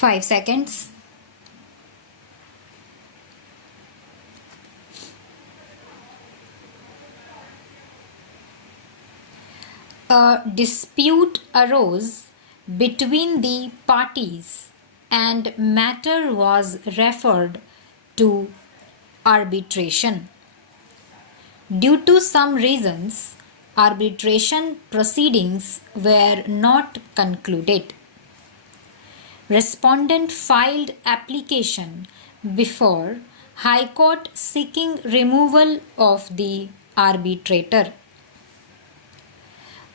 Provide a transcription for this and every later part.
5 seconds. A dispute arose between the parties and matter was referred to arbitration. Due to some reasons, arbitration proceedings were not concluded. Respondent filed application before High Court seeking removal of the arbitrator.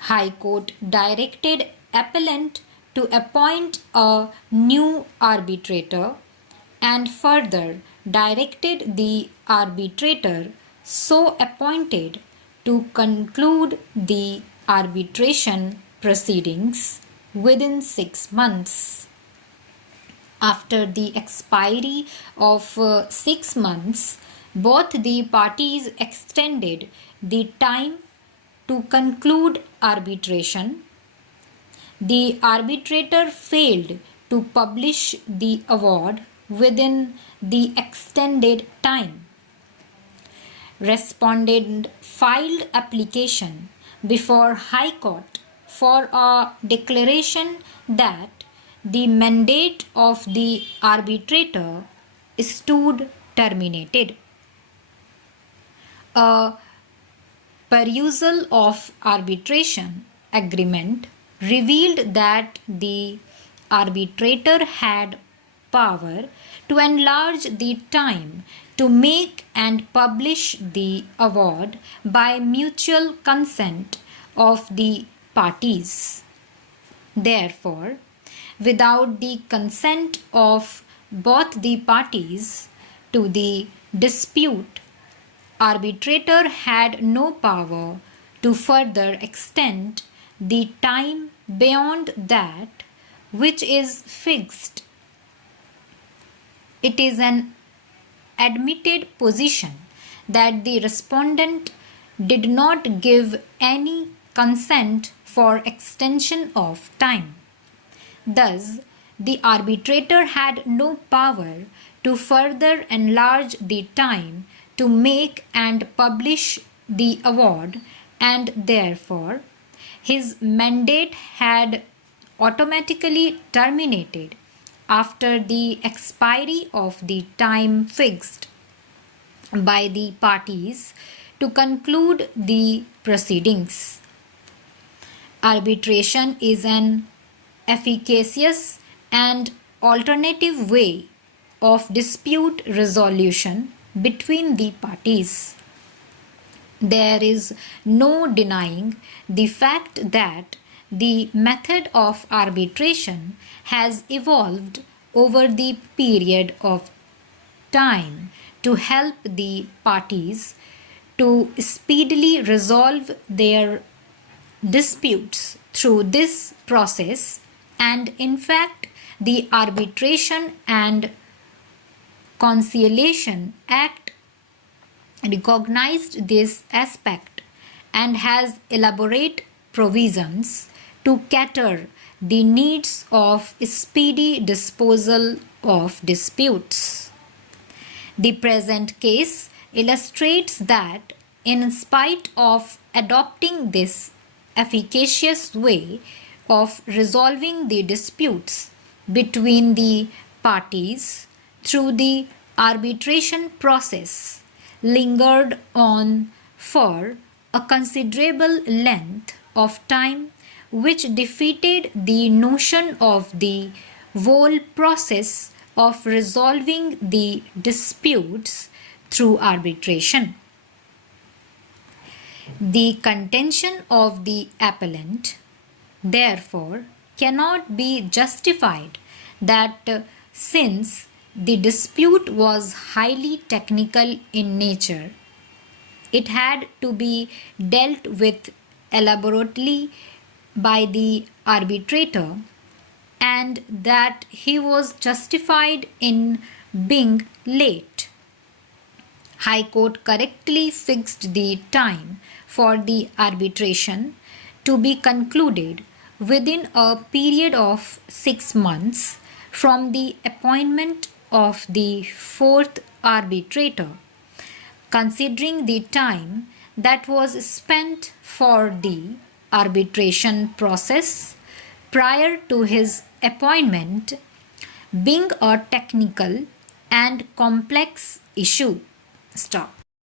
High Court directed appellant to appoint a new arbitrator and further directed the arbitrator so appointed to conclude the arbitration proceedings within 6 months. After the expiry of 6 months, both the parties extended the time to conclude arbitration. The arbitrator failed to publish the award within the extended time. Respondent filed application before High Court for a declaration that the mandate of the arbitrator stood terminated. A perusal of arbitration agreement revealed that the arbitrator had power to enlarge the time to make and publish the award by mutual consent of the parties. Therefore, without the consent of both the parties to the dispute, arbitrator had no power to further extend the time beyond that which is fixed. It is an admitted position that the respondent did not give any consent for extension of time. Thus, the arbitrator had no power to further enlarge the time to make and publish the award, and therefore his mandate had automatically terminated after the expiry of the time fixed by the parties to conclude the proceedings. Arbitration is an efficacious and alternative way of dispute resolution between the parties. There is no denying the fact that the method of arbitration has evolved over the period of time to help the parties to speedily resolve their disputes through this process, and in fact the Arbitration and Conciliation Act recognized this aspect and has elaborate provisions to cater the needs of speedy disposal of disputes. The present case illustrates that in spite of adopting this efficacious way of resolving the disputes between the parties through the arbitration process lingered on for a considerable length of time, which defeated the notion of the whole process of resolving the disputes through arbitration. The contention of the appellant, therefore, cannot be justified that since the dispute was highly technical in nature, it had to be dealt with elaborately by the arbitrator, and that he was justified in being late. High Court correctly fixed the time for the arbitration to be concluded within a period of 6 months from the appointment of the fourth arbitrator, considering the time that was spent for the arbitration process prior to his appointment being a technical and complex issue. Stop.